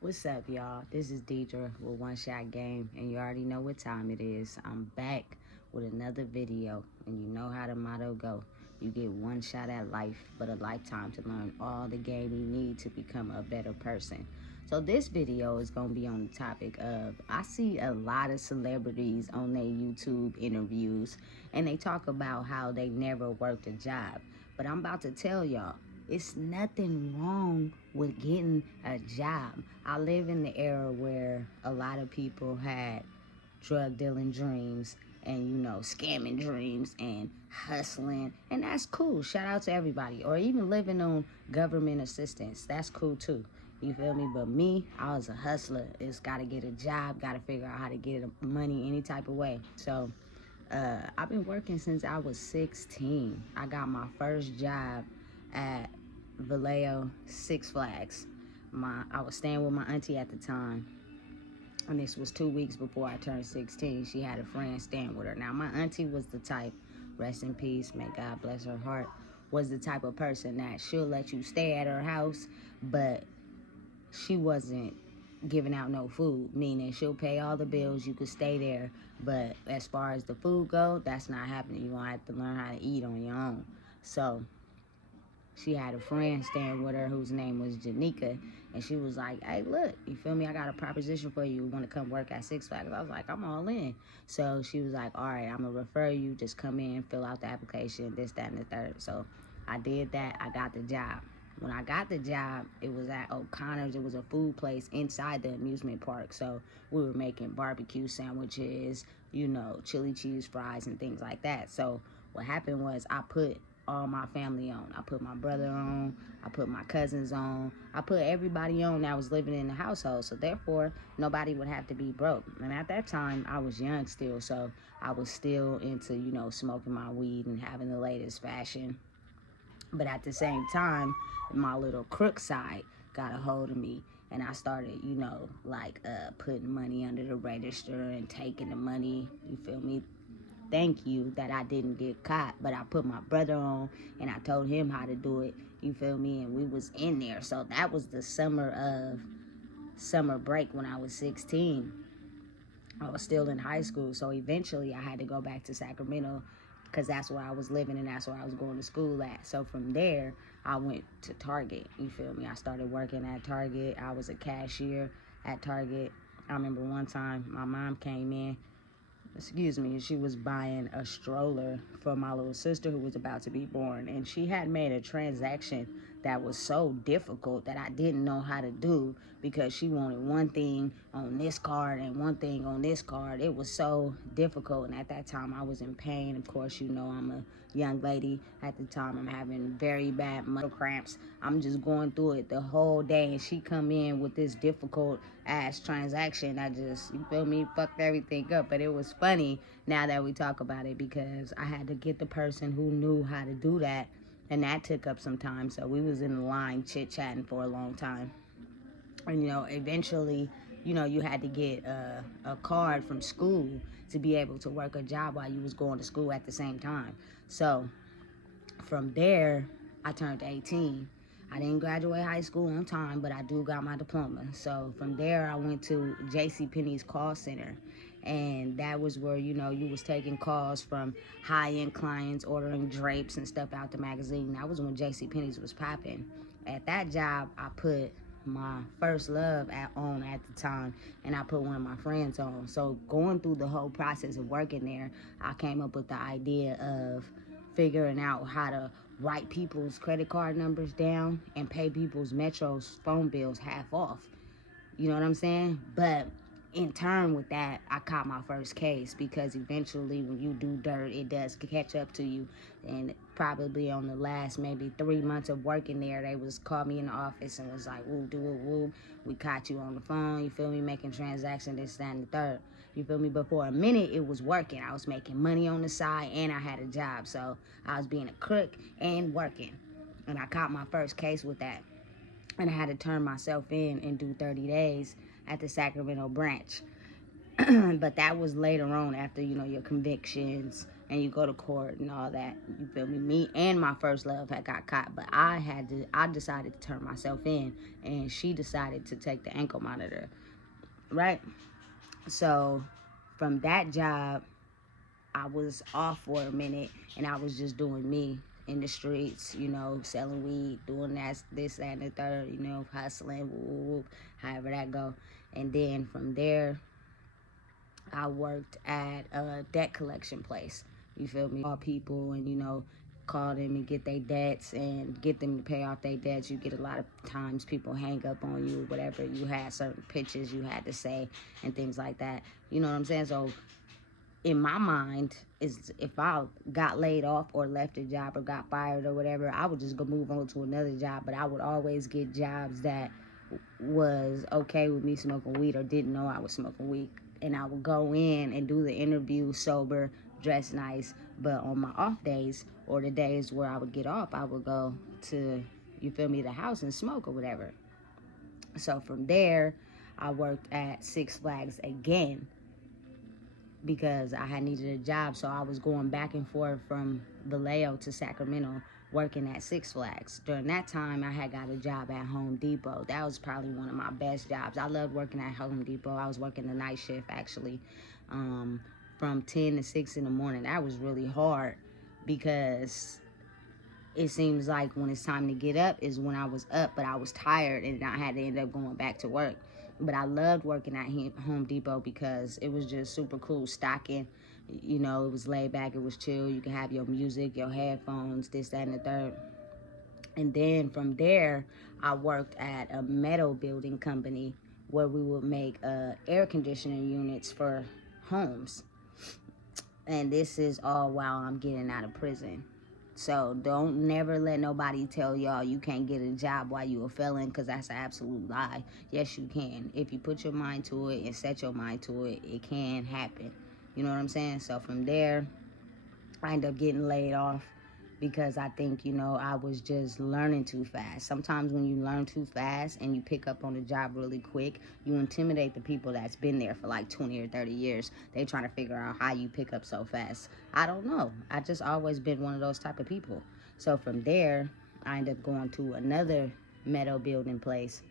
What's up, y'all? This is Deidre with One Shot Game, and you already know what time it is. I'm back with another video, and you know how the motto go. You get one shot at life, but a lifetime to learn all the game you need to become a better person. So this video is going to be on the topic of, I see a lot of celebrities on their YouTube interviews, and they talk about how they never worked a job. But I'm about to tell y'all, it's nothing wrong with getting a job. I live in the era where a lot of people had drug dealing dreams and, scamming dreams and hustling, and that's cool. Shout out to everybody. Or even living on government assistance, that's cool too. You feel me? But me, I was a hustler. It's got to get a job, got to figure out how to get money any type of way. So I've been working since I was 16. I got my first job at Vallejo Six Flags. I was staying with my auntie at the time, and this was 2 weeks before I turned 16. She had a friend staying with her. Now, my auntie was the type, rest in peace, may God bless her heart, was the type of person that she'll let you stay at her house, but she wasn't giving out no food, meaning she'll pay all the bills, you could stay there, but as far as the food go, that's not happening. You're gonna have to learn how to eat on your own. So she had a friend staying with her whose name was Janika, and she was like, hey, look, you feel me? I got a proposition for you. You want to come work at Six Flags? I was like, I'm all in. So she was like, all right, I'm going to refer you. Just come in, fill out the application, this, that, and the third. So I did that. I got the job. When I got the job, it was at O'Connor's. It was a food place inside the amusement park. So we were making barbecue sandwiches, chili cheese fries and things like that. So what happened was I put all my family on. I put my brother on. I put my cousins on. I put everybody on that was living in the household. So therefore, nobody would have to be broke. And at that time, I was young still. So I was still into, smoking my weed and having the latest fashion. But at the same time, my little crook side got a hold of me. And I started, putting money under the register and taking the money, you feel me? Thank you that I didn't get caught, but I put my brother on and I told him how to do it, you feel me? And we was in there. So that was the summer break when I was 16. I was still in high school, so eventually I had to go back to Sacramento because that's where I was living and that's where I was going to school at. So from there, I went to Target, you feel me? I started working at Target. I was a cashier at Target. I remember one time my mom came in, she was buying a stroller for my little sister who was about to be born, and she had made a transaction that was so difficult that I didn't know how to do because she wanted one thing on this card and one thing on this card. It was so difficult, and at that time I was in pain. Of course, I'm a young lady at the time. I'm having very bad muscle cramps. I'm just going through it the whole day, and she come in with this difficult ass transaction that just, you feel me, fucked everything up. But it was funny now that we talk about it because I had to get the person who knew how to do that, and that took up some time. So we was in the line chit-chatting for a long time. And, eventually, you had to get a card from school to be able to work a job while you was going to school at the same time. So from there, I turned 18. I didn't graduate high school on time, but I do got my diploma. So from there, I went to JCPenney's call center. And that was where, you was taking calls from high-end clients, ordering drapes and stuff out the magazine. That was when JCPenney's was popping. At that job, I put my first love on at the time, and I put one of my friends on. So going through the whole process of working there, I came up with the idea of figuring out how to write people's credit card numbers down and pay people's Metro's phone bills half off. You know what I'm saying? But in turn with that, I caught my first case because eventually when you do dirt, it does catch up to you. And probably on the last maybe 3 months of working there, they was called me in the office and was like, woo, do it, woo. We caught you on the phone, you feel me, making transactions, this, that, and the third. You feel me? But for a minute, it was working. I was making money on the side and I had a job. So I was being a crook and working. And I caught my first case with that. And I had to turn myself in and do 30 days at the Sacramento branch. But that was later on after, your convictions, and you go to court and all that. You feel me? Me and my first love had got caught, but I decided to turn myself in, and she decided to take the ankle monitor, right? So from that job, I was off for a minute, and I was just doing me in the streets, you know, selling weed, doing that, this, that, and the third, you know, hustling, woo, woo, woo, however that go. And then from there, I worked at a debt collection place. You feel me? Call people and, you know, call them and get their debts and get them to pay off their debts. You get a lot of times people hang up on you, whatever. You had certain pitches you had to say and things like that. You know what I'm saying? So in my mind, is if I got laid off or left a job or got fired or whatever, I would just go move on to another job. But I would always get jobs that was okay with me smoking weed or didn't know I was smoking weed. And I would go in and do the interview sober, dress nice. But on my off days or the days where I would get off, I would go to, you feel me, the house and smoke or whatever. So from there, I worked at Six Flags again because I had needed a job. So I was going back and forth from Vallejo to Sacramento working at Six Flags. During that time, I had got a job at Home Depot. That was probably one of my best jobs. I loved working at Home Depot. I was working the night shift, actually, from 10 to 6 in the morning. That was really hard because it seems like when it's time to get up is when I was up, but I was tired and I had to end up going back to work. But I loved working at Home Depot because it was just super cool stocking. You know, it was laid back, it was chill. You could have your music, your headphones, this, that, and the third. And then from there, I worked at a metal building company where we would make air conditioning units for homes. And this is all while I'm getting out of prison. So don't never let nobody tell y'all you can't get a job while you a felon, because that's an absolute lie. Yes, you can. If you put your mind to it and set your mind to it, it can happen. You know what I'm saying? So from there, I ended up getting laid off because I think, you know, I was just learning too fast. Sometimes when you learn too fast and you pick up on the job really quick, you intimidate the people that's been there for like 20 or 30 years. They trying to figure out how you pick up so fast. I don't know. I just always been one of those type of people. So from there, I ended up going to another metal building place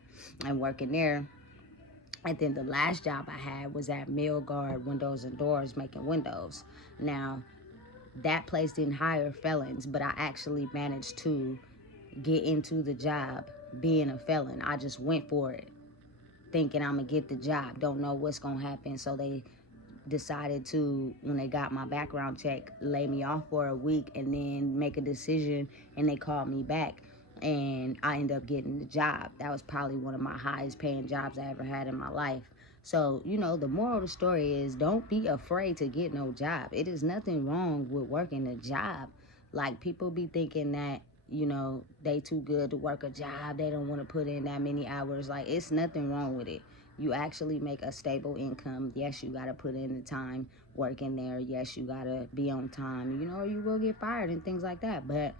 and working there. And then the last job I had was at Mill Guard Windows and Doors, making windows. Now, that place didn't hire felons, but I actually managed to get into the job being a felon. I just went for it, thinking I'm going to get the job. Don't know what's going to happen. So they decided to, when they got my background check, lay me off for a week and then make a decision, and they called me back. And I ended up getting the job. That was probably one of my highest paying jobs I ever had in my life. So, you know, the moral of the story is don't be afraid to get no job. It is nothing wrong with working a job. Like, people be thinking that, you know, they too good to work a job. They don't want to put in that many hours. Like, it's nothing wrong with it. You actually make a stable income. Yes, you got to put in the time working there. Yes, you got to be on time. You know, you will get fired and things like that. But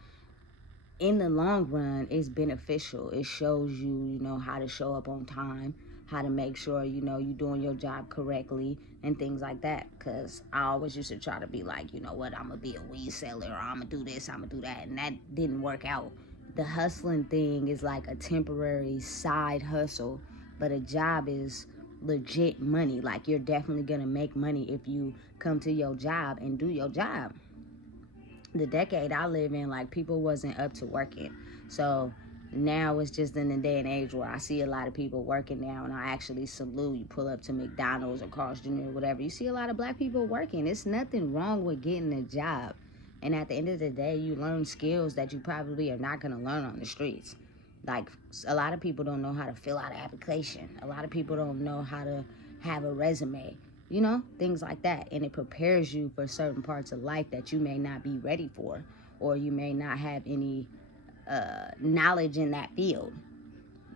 in the long run, it's beneficial. It shows you, you know, how to show up on time, how to make sure, you know, you're doing your job correctly and things like that. Because I always used to try to be like, you know what, I'm going to be a weed seller, or I'm going to do this, I'm going to do that. And that didn't work out. The hustling thing is like a temporary side hustle, but a job is legit money. Like, you're definitely going to make money if you come to your job and do your job. The decade I live in, like, people wasn't up to working. So now it's just in the day and age where I see a lot of people working now, and I actually salute. You pull up to McDonald's or Carl's Jr. or whatever, you see a lot of black people working. It's nothing wrong with getting a job. And at the end of the day, you learn skills that you probably are not going to learn on the streets. Like, a lot of people don't know how to fill out an application. A lot of people don't know how to have a resume. You know, things like that. And it prepares you for certain parts of life that you may not be ready for, or you may not have any knowledge in that field.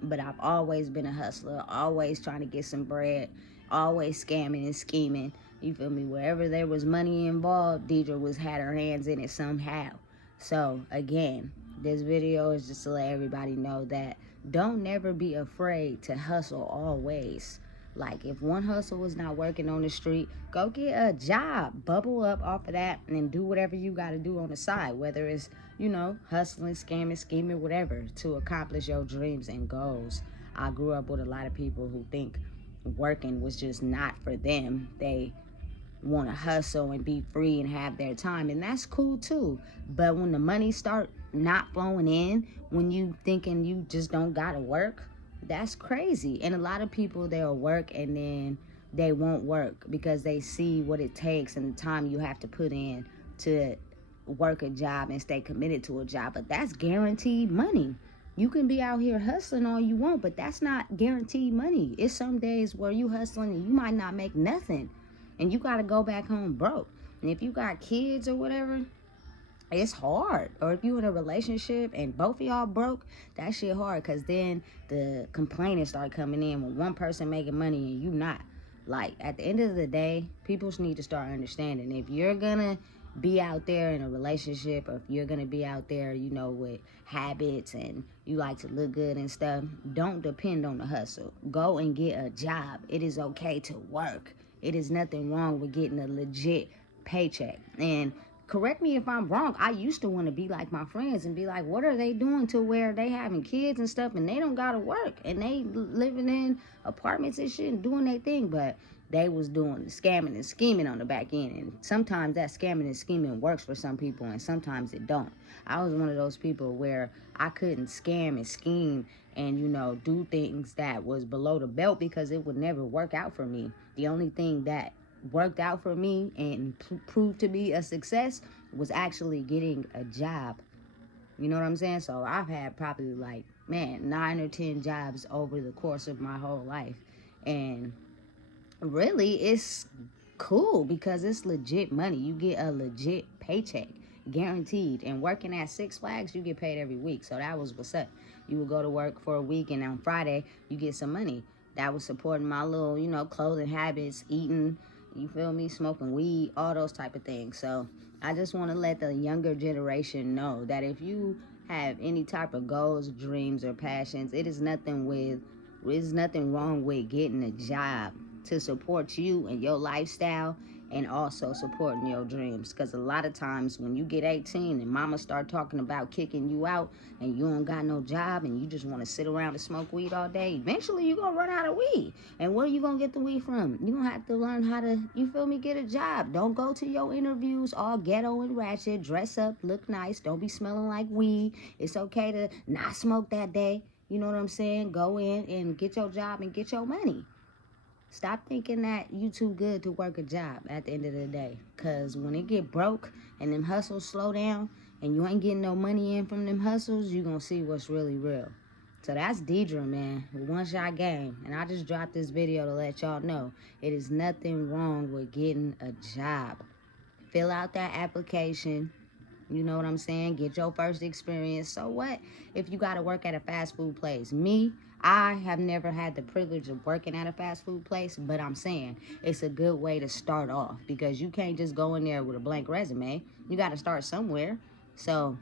But I've always been a hustler, always trying to get some bread, always scamming and scheming. You feel me? Wherever there was money involved, Deidre had her hands in it somehow. So again, this video is just to let everybody know that don't never be afraid to hustle always. Like, if one hustle is not working on the street, go get a job, bubble up off of that, and do whatever you got to do on the side, whether it's, hustling, scamming, scheming, whatever, to accomplish your dreams and goals. I grew up with a lot of people who think working was just not for them. They want to hustle and be free and have their time, and that's cool too. But when the money start not flowing in, when you thinking you just don't gotta work, that's crazy. And a lot of people, they'll work and then they won't work because they see what it takes and the time you have to put in to work a job and stay committed to a job. But that's guaranteed money. You can be out here hustling all you want, but that's not guaranteed money. It's some days where you hustling and you might not make nothing, and you got to go back home broke. And if you got kids or whatever, it's hard. Or if you in a relationship and both of y'all broke, that shit hard, because then the complaining start coming in when one person making money and you not. Like, at the end of the day, people need to start understanding, if you're gonna be out there in a relationship, or if you're gonna be out there, with habits and you like to look good and stuff, don't depend on the hustle. Go and get a job. It is okay to work. It is nothing wrong with getting a legit paycheck. And correct me if I'm wrong, I used to want to be like my friends and be like, what are they doing to where they having kids and stuff and they don't gotta work and they living in apartments and shit and doing their thing? But they was doing scamming and scheming on the back end, and sometimes that scamming and scheming works for some people and sometimes it don't. I was one of those people where I couldn't scam and scheme and do things that was below the belt because it would never work out for me. The only thing that worked out for me and proved to be a success was actually getting a job. You know what I'm saying? So I've had probably 9 or 10 jobs over the course of my whole life. And really, it's cool because it's legit money. You get a legit paycheck, guaranteed. And working at Six Flags, you get paid every week. So that was what's up. You would go to work for a week, and on Friday, you get some money. That was supporting my little, clothing habits, eating, you feel me, smoking weed, all those type of things. So I just want to let the younger generation know that if you have any type of goals, dreams, or passions, it is nothing wrong with getting a job to support you and your lifestyle, and also supporting your dreams. Because a lot of times when you get 18 and mama start talking about kicking you out and you don't got no job and you just want to sit around and smoke weed all day, eventually you're going to run out of weed. And where you going to get the weed from? You're going to have to learn how to, get a job. Don't go to your interviews all ghetto and ratchet. Dress up, look nice. Don't be smelling like weed. It's okay to not smoke that day. You know what I'm saying? Go in and get your job and get your money. Stop thinking that you too good to work a job at the end of the day. Because when it get broke and them hustles slow down and you ain't getting no money in from them hustles, you going to see what's really real. So that's Deidre, man, with One Shot Game. And I just dropped this video to let y'all know it is nothing wrong with getting a job. Fill out that application. You know what I'm saying? Get your first experience. So what if you got to work at a fast food place? I have never had the privilege of working at a fast food place, but I'm saying it's a good way to start off, because you can't just go in there with a blank resume. You got to start somewhere. So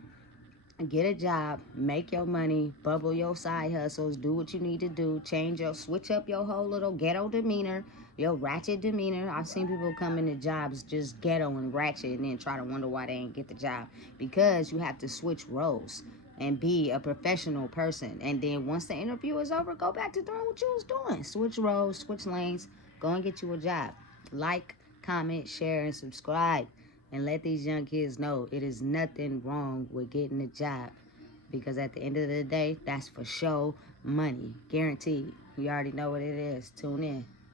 get a job, make your money, bubble your side hustles, do what you need to do, switch up your whole little ghetto demeanor, your ratchet demeanor. I've seen people come into jobs just ghetto and ratchet and then try to wonder why they ain't get the job, because you have to switch roles and be a professional person. And then once the interview is over, go back to doing what you was doing. Switch roles, switch lanes, go and get you a job. Like, comment, share, and subscribe. And let these young kids know it is nothing wrong with getting a job. Because at the end of the day, that's for sure money. Guaranteed. You already know what it is. Tune in.